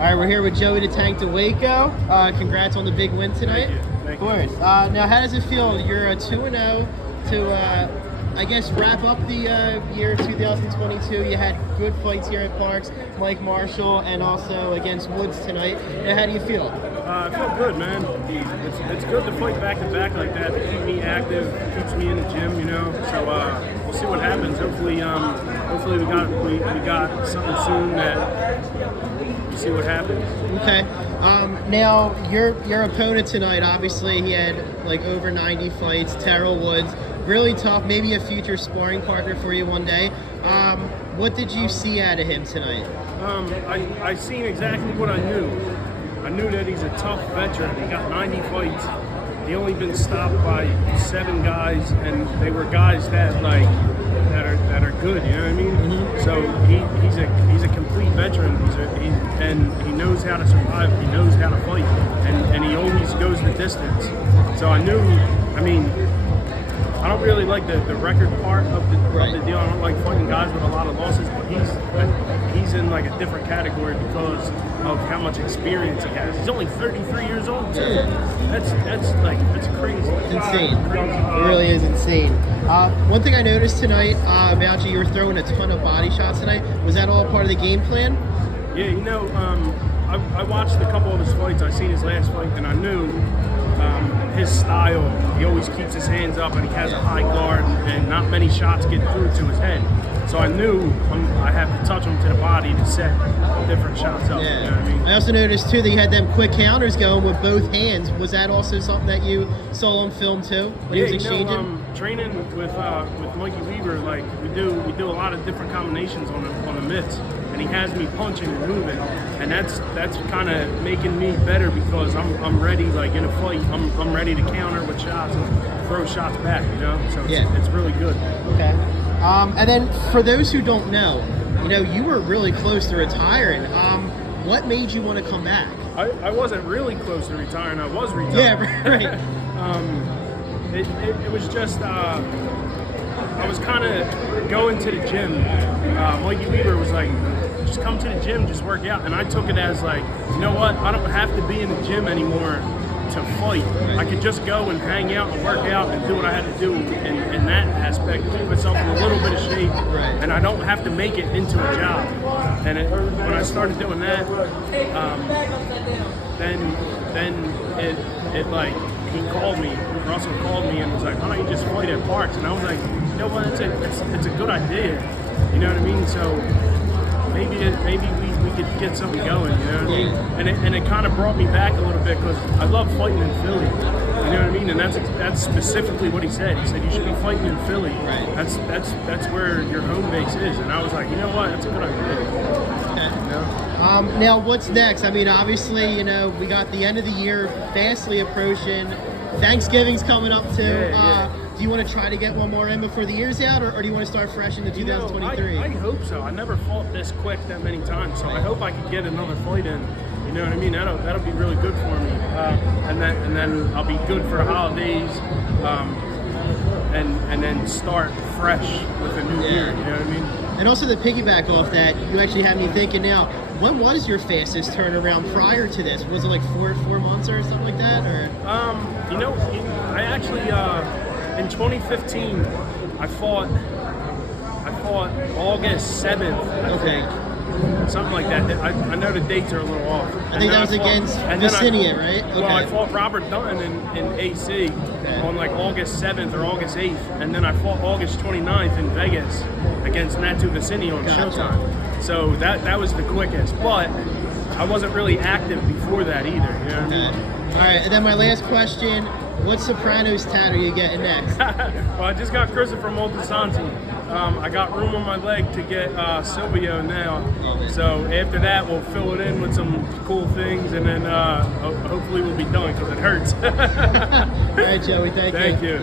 All right, we're here with Joey the Tank Dawejko. Congrats on the big win tonight. Thank you. Of course. Now, how does it feel? You're 2-0 to, I guess, wrap up the year 2022. You had good fights here at Parks, Mike Marshall, and also against Woods tonight. Now, how do you feel? I feel good, man. It's good to fight back to back like that. To keep me active, keeps me in the gym, you know. So we'll see what happens. Hopefully we got something soon that we'll see what happens. Okay. Now your opponent tonight, obviously he had like over 90 fights. Terrell Woods, really tough. Maybe a future sparring partner for you one day. What did you see out of him tonight? I seen exactly what I knew. I knew that he's a tough veteran. He got 90 fights. He only been stopped by 7 guys, and they were guys that that are good. You know what I mean? Mm-hmm. So he's a complete veteran. And he knows how to survive. He knows how to fight, and he always goes the distance. So I knew. I mean, I don't really like the record part of the deal. I don't like fighting guys with a lot of losses, but he's in like a different category because of how much experience he has. He's only 33 years old. So that's crazy. Insane. It really is insane. One thing I noticed tonight, Malchi, you were throwing a ton of body shots tonight. Was that all part of the game plan? Yeah, you know, I watched a couple of his fights. I seen his last fight, and I knew his style. He always keeps his hands up, and he has a high guard, and not many shots get through to his head. So I knew I have to touch him to the body to set different shots up. Yeah. You know what I mean? I also noticed too that you had them quick counters going with both hands. Was that also something that you saw on film too when he was exchanging? Training with Mikey Weaver, like we do a lot of different combinations on the mitts, and he has me punching and moving, and that's kind of making me better because I'm ready. Like in a fight, I'm ready to counter with shots and throw shots back. You know, so it's really good. Okay. And then for those who don't know, you know, you were really close to retiring. What made you want to come back? I wasn't really close to retiring. I was retired. Yeah, right. It was just I was kind of going to the gym. Mikey Weaver was like, just come to the gym, just work out. And I took it as like, you know what? I don't have to be in the gym anymore to fight. I could just go and hang out and work out and do what I had to do in that aspect, keep myself in a little bit of shape, and I don't have to make it into a job. And when I started doing that, then it like, he called me, Russell called me and was like, why don't you just fight at Parks? And I was like, you know what, it's a good idea. You know what I mean? So maybe we could get something going, you know what I mean? And it kind of brought me back a little bit because I love fighting in Philly. You know what I mean? And that's specifically what he said. He said you should be fighting in Philly. Right. That's where your home base is. And I was like, you know what? That's a good idea. Okay. You know? Now, what's next? I mean, obviously, you know, we got the end of the year fastly approaching. Thanksgiving's coming up too. Yeah. Do you want to try to get one more in before the year's out, or do you want to start fresh into 2023? I hope so. I never fought this quick that many times, so I hope I can get another fight in. You know what I mean? That'll be really good for me, and then I'll be good for the holidays, and then start fresh with a new year. You know what I mean? And also to piggyback off that, you actually had me thinking now, when was your fastest turnaround prior to this? Was it like four months or something like that? Or you know, I actually in 2015 I fought August 7th. Okay. Something like that. I know the dates are a little off. I think that was against Vicinian, right? Okay. Well, I fought Robert Dunn in AC on like August 7th or August 8th, and then I fought August 29th in Vegas against Natu Vicini on Showtime. So that was the quickest, but I wasn't really active before that either. You know what I mean? All right, and then my last question, what Sopranos tat are you getting next? Well, I just got Christopher Moltisanti. I got room on my leg to get Silvio now. So after that, we'll fill it in with some cool things, and then hopefully we'll be done because it hurts. All right, Joey, thank you. Thank you.